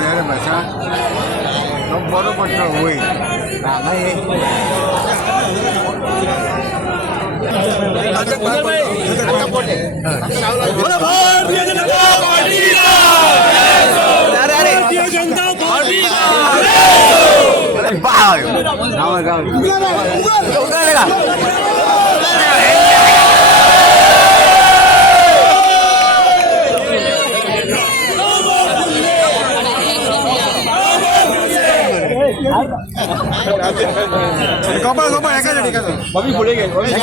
घेऊन भाषा तो बरो पडतो होय कपाळ कपाळ एका ठिकाणी बघी पुढे घे भारतीय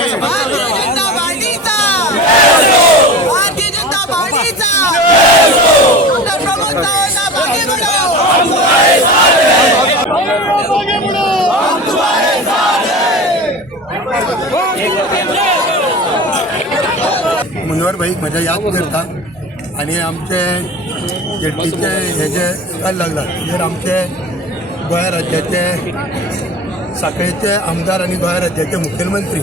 जनता पार्टीचा डॉक्टर प्रमोद सावंत आगे बढ़ो मनोहर भाई मजा याद करता आणि आमचे जेटीचे हे जे काय लागला तर आमचे गोंय राज्याचे साखळेचे आमदार आणि गोंय राज्याचे मुखेलमंत्री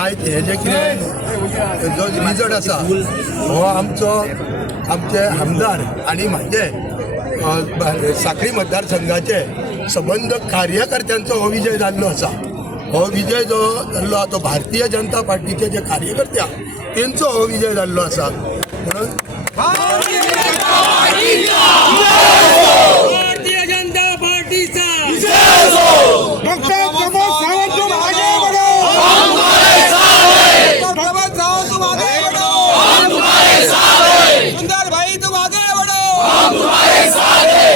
आयज हे जे कितें जो रिजल्ट आसा हो आमचे आमदार आणि म्हाजे साखळी मतदारसंघाचे संबंध कार्यकर्त्यांचो हो विजय जाल्लो आसा. हो विजय जो जाल्लो तो भारतीय जनता पार्टीचे जे कार्यकर्ते तेंचो हो विजय जाल्लो आसा. म्हणून भारतीय जनता पार्टीचा डॉक्टर प्रमोद सावंत तुम आगे बढ़ो प्रमोद सावंत तुम आगे बढ़ो हम तुम्हारे साथ हैं सुंदर भाई तुम आगे बढ़ो हम तुम्हारे साथ हैं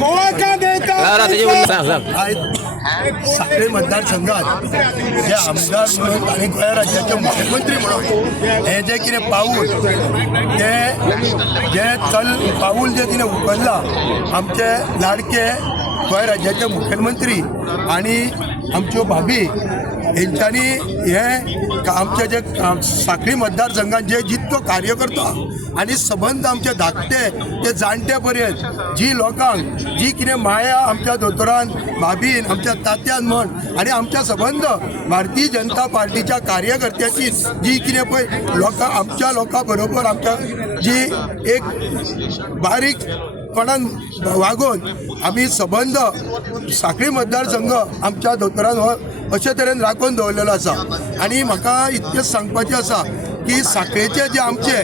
गोवा का नेता साखळी मतदारसंघात जे आमदार म्हणून आणि गोंय राज्याचे मुख्यमंत्री म्हणून हे जे कितें पाऊल जे पाऊल जे तिने उखल्ला आमचे लाडके गोंय राज्याचे मुख्यमंत्री आणि आमच्यो भाभी हेंच्यांनी हे आमचे जे साखळी मतदारसंघात जे जितको कार्यकर्ता आणि संबंध आमचे धाकटे ते जाणटे पर्यंत जी लोकांक जी कितें माया आमच्या दोतोरान भाभीन आमच्या तात्यान म्हण आणि आमच्या संबंध भारतीय जनता पार्टीच्या कार्यकर्त्याची जी कितें पळय लोकां आमच्या लोकां बरोबर आमच्या जी एक बारीकपणान वागोवन आमी संबंध साखळी मतदारसंघ आमच्या दोतोरान हो अशे तरेन राखून दवरलेलो आसा. आणि म्हाका इतकेंच सांगपाचें आसा की साखळेचे जे आमचे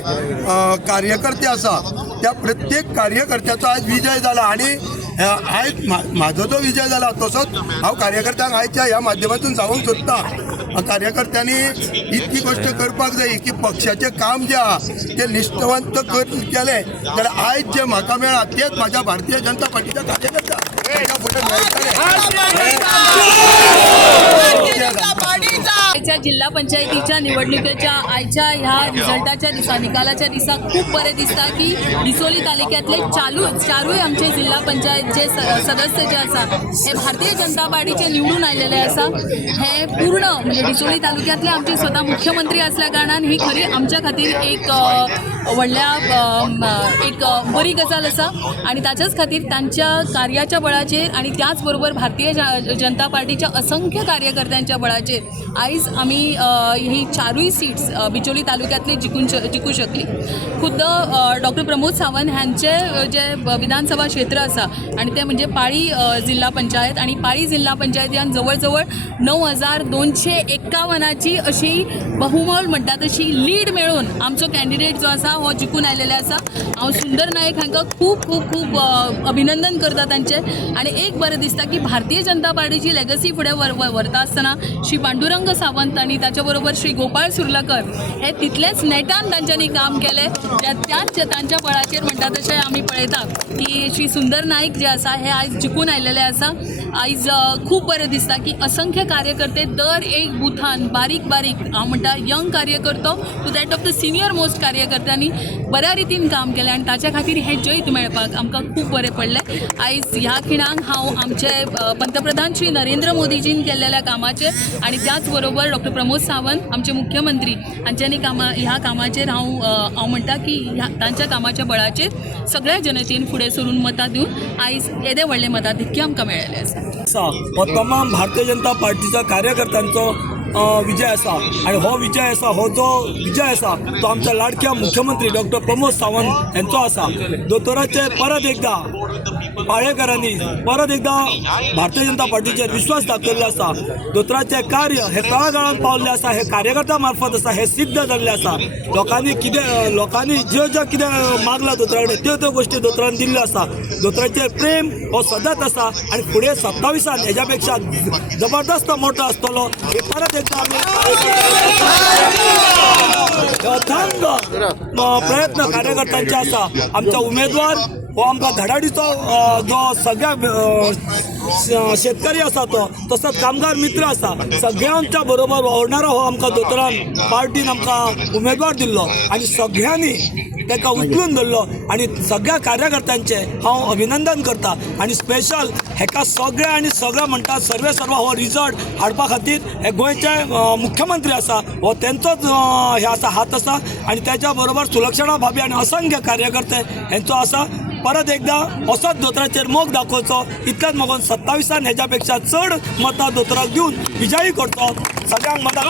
कार्यकर्ते आसा त्या प्रत्येक कार्यकर्त्याचो आयज विजय जाला आणि आयज म्हाजो जो विजय जाला तसोच हांव कार्यकर्त्यांक आयच्या ह्या माध्यमातून सांगूंक सोदतां कार्यकर्त्यांनी इतकी गोष्ट करपाक जाय की पक्षाचें काम जे आसा तें निश्ठवंत केलें जाल्यार आयज जे म्हाका मेळ्ळा तेच म्हाज्या भारतीय जनता पार्टीच्या कार्यकर्त्या आयच्या जिल्हा पंचायतीच्या निवडणुकीच्या आयच्या ह्या रिझल्टाच्या दिसा निकालाच्या दिसा खूप बरें दिसता की डिसोली तालुक्यातले चारूय आमचे जिल्हा पंचायतचे सदस्य जे आसा हे भारतीय जनता पार्टीचे निवडून आयलेले आसा. हे पूर्ण म्हणजे डिसोली तालुक्यातले आमचे स्वतः मुख्यमंत्री असल्या कारणान ही खरी आमच्या खातीर एक व्हडल्या एक बरी गजाल आसा आणि ताच्याच खातीर तांच्या कार्याच्या बळाचेर आणि त्याचबरोबर भारतीय जनता पार्टीच्या असंख्य कार्यकर्त्यांच्या बळाचेर आयज आमी ही चारूय सीट्स बिचोली तालुक्यातली जिखू शकली. खुद्द डॉक्टर प्रमोद सावंत हांचे जे विधानसभा क्षेत्र आसा आणि ते म्हणजे पाळी जिल्हा पंचायत आणि पाळी जिल्हा पंचायतीन जवळ जवळ 9,251ची अशी बहुमोल म्हणटा तशी लीड मेळून आमचो कॅन्डिडेट जो आसा हो जिखून आयलेले आसा. हांव सुंदर नायक हांकां खूब खूब खूब अभिनंदन करता तांचे. आणि एक बरें दिसता की भारतीय जनता पार्टीची लेगसी फुडें व्हरता आसतना श्री पांडुरंग सावंत आणि त्याच्या बरोबर श्री गोपाळ सुर्लकर हे तितलेच नेटान तांच्यांनी काम केले. त्याच तांच्या बळाचेर म्हणटा तशें आमी पळयता की श्री सुंदर नाईक जे आसा हे आयज जिखून आयलेले आसा. आयज खूब बरें दिसता की असंख्य कार्यकर्ते दर एक बुथान बारीक हांव म्हणटा यंग कार्यकर्तो to that of the senior most कार्यकर्त्यांनी बऱ्या रितीन काम केलें आणि ताच्या खातीर हे जैत मेळपाक आमकां खूब बरें पडलें. आयज ह्या खिणाक हांव आमचे पंतप्रधान श्री नरेंद्र मोदीजीन केल्लेल्या कामाचेर आणि त्याचबरोबर डॉक्टर प्रमोद सावंत आमचे मुख्यमंत्री हांच्यांनी ह्या कामाचेर हांव म्हणटा की तांच्या कामाच्या बळाचेर सगळ्या जनतेन फुडें सरून मतां दिवन आयज येदे व्हडले मताधिक्य आमकां मेळ्ळेलें आसा. हो तमाम भारतीय जनता पार्टीच्या कार्यकर्त्यांचो विजय आसा आणि हो विजय आसा हो जो विजय आसा तो आमच्या लाडक्या मुख्यमंत्री डॉक्टर प्रमोद सावंत यांचो आसा. दोतोराचे परत एकदा पाळेकरांनी परत एकदा भारतीय जनता पार्टीचेर विश्वास दाखयल्लो आसा. दोतोराचें कार्य हे तळागाळांत पावल्लें आसा, हे कार्यकर्त्यां मार्फत आसा, हे सिद्ध जाल्लें आसा. लोकांनी ज्यो कितें मागला दोतोरा कडेन त्यो गोश्टी दोतोरान दिल्ल्यो आसा. दोतोराचेर प्रेम हो सदांच आसा आणि फुडें 27 हेज्या पेक्षा जबरदस्त मोठो आसतलो हे परत एकदा आमी अथांग प्रयत्न कार्यकर्त्यांचे आसा. आमचा उमेदवार हो आमकां धडाडीचो जो सगळ्या शेतकरी आसा तो तसोच कामगार मित्र आसा सगळ्यांच्या बरोबर वावरणारो हो आमकां दोतोरान पार्टीन आमकां उमेदवार दिल्लो आणि सगळ्यांनी ताका उचलून धरलो आणि सगळ्या कार्यकर्त्यांचे हांव अभिनंदन करता. आणि स्पेशल हेका सगळे म्हणटात सर्वे सर्व हो रिजल्ट हाडपा खातीर हे गोंयचे मुख्यमंत्री आसा हो तेंचोच हे आसा हात आसा आणि त्याच्या बरोबर सुलक्षणा भाभी आणि असंख्य कार्यकर्ते हेंचो आसा. परत एकदा असोच दोतोराचेर मोग दाखोवचो इतल्याच मागून 27 हेज्या पेक्षा चड मतां दोतोराक दिवन विजयी करचो. सगळ्यांक मतां